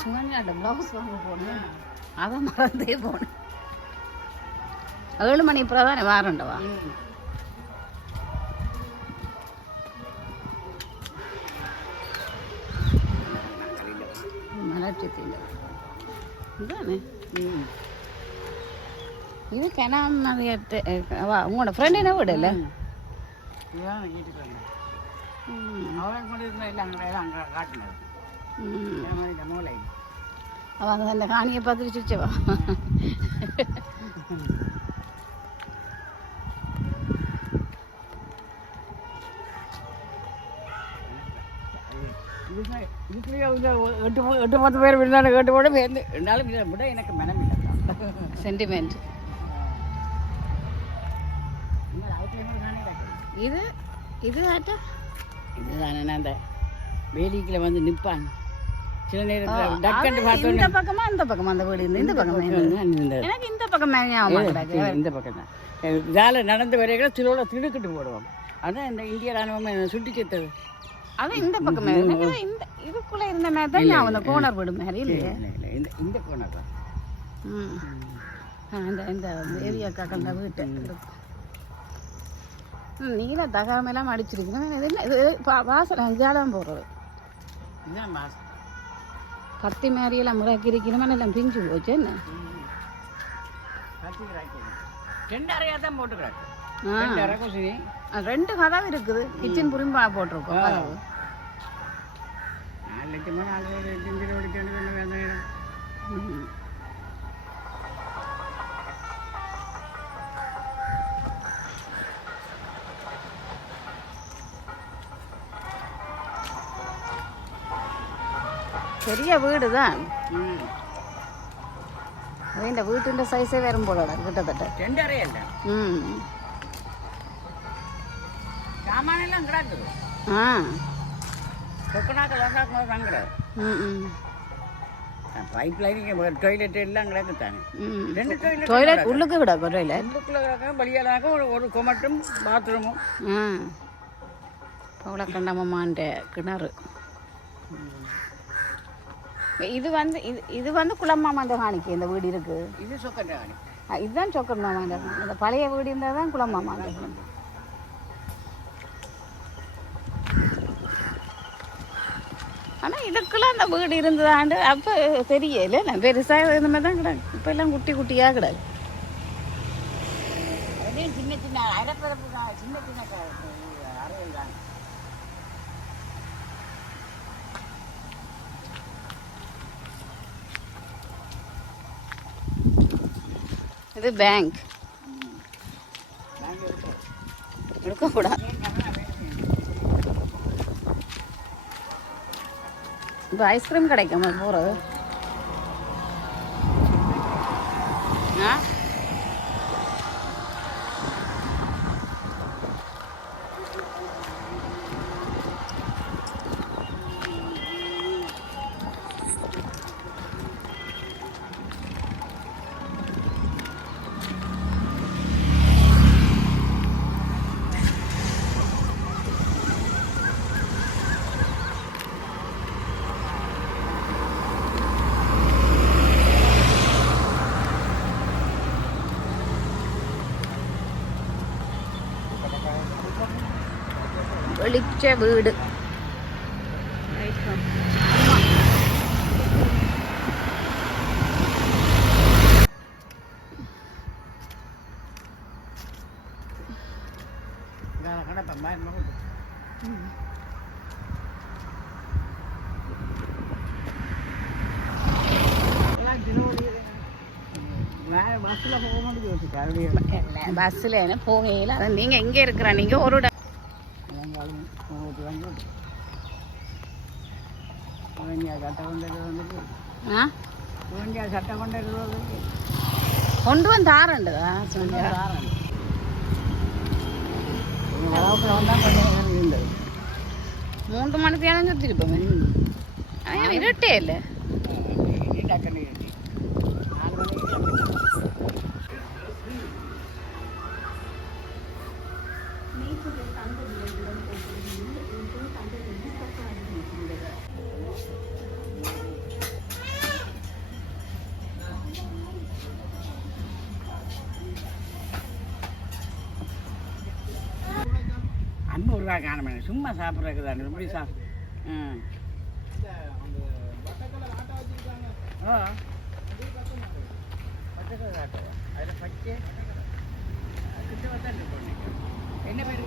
சுகன்யாட்ட blouse வாங்க போனேன், அதை மறந்தே போனேன். 7 மணி இப்போ தானே வாரண்டவா. மலர்ச்சித்தில் இதுதானே இது கிணம் நிறைய. உங்களோட ஃப்ரெண்ட் என்ன வீடு இல்லை? அவன் அந்த காணியை பார்த்துட்டு சிரிச்சவா. எட்டு 10 பேர் விருந்தான கேட்டு போட பேருந்து இருந்தாலும் இதை விட எனக்கு மனம் இல்லை. சென்டிமெண்ட். இது இது ஆட்டா இதுதானே அந்த வேலிக்கில் வந்து நிற்பாங்க சில நேரத்தில் டக்கண்டு பார்த்தோம். இந்த பக்கமா இந்த பக்கமா அந்த வீடு இந்த பக்கமா எனக்கு இந்த பக்கம் இந்த பக்கம் தான். இதால் நடந்து வரைகளை திருவிழா திடுக்கிட்டு போடுவோம். அதான் இந்த இந்திய ராணுவம் சுட்டி செத்தது. அதான் இந்த பக்கமே இந்த இதுக்குள்ளே இருந்த மாதிரி தான் நான் அந்த கோனர் வீடு மாதிரி இல்லையா? இந்த கோனர் தான். இந்த இந்த ஏரியாக்காக்கள் அந்த வீட்டை இருக்கும். நீல தகாமெல்லாம் அடிச்சிருக்கணும். இது என்ன இது வாசல் அஞ்சாலாம் போடுறது. இதுதான் வாசல். பத்தி மாதிரியெல்லாம் முறாக்கி இருக்கணுமா எல்லாம் பிஞ்சு போச்சு. என்ன 2 அறையாக தான் போட்டுக்கிறாங்க. 2 கதவு இருக்குது. கிச்சன் புரிம்பா போட்டிருக்கோம் கதவு. 4 லட்சமா 4 லட்சம் வேணும். பெரிய வீடு தான். இந்த வீட்டுன்ற சைஸே வரும் போல கிட்டத்தட்ட 2 அறை இல்லை. சாமானெல்லாம் கிடக்குது. பைப் லைனிங் டாய்லெட் எல்லாம் கிடக்குத்தானே. 2 டாய்லெட் உள்ளுக்கு கிடக்கும். டாய்லெட் உள்ளுக்குள்ள கிடக்கும். வெளியாலாக ஒரு கொமட்டும் பாத்ரூமும். பவளக்கண்டமான்ற கிணறு. இது வந்து இது வந்து குளம்மாமாண்ட காணிக்கு இந்த வீடு இருக்கு. இது சொக்கண்ட காணி. இதுதான் சொக்கர் மாமாண்ட. இந்த பழைய வீடு இருந்தால் தான் குளம்மாமாண்ட. ஆனால் இதுக்குள்ள அந்த வீடு இருந்ததாண்டு அப்போ தெரியல. நான் பெருசாக இந்த மாதிரி தான் கிடக்கு. இப்போ எல்லாம் குட்டி குட்டியாக கிடக்கு. சின்ன சின்ன அரைப்பரப்பு தான். சின்ன சின்ன அறைகள் தான். இது பேங்க். இருக்கக்கூடாது. இப்போ ஐஸ்கிரீம் கிடைக்குமா போகிறது? வெளிச்ச வீடு. பஸ்ஸில் போகையில் அதான் நீங்கள் எங்கே இருக்கிற நீங்கள் ஒரு சட்டம் கொண்டு வந்து ஆரண்டுதா இருந்தது 3 மணிக்கு சுற்றிருப்போமே. அவன் இருட்டே இல்லை. ₹500 காணமே சும்மா சாப்பிட்றதுக்கு தானே எப்படி சாப்பிடு. அதில் பச்சை கிட்ட என்ன பேர்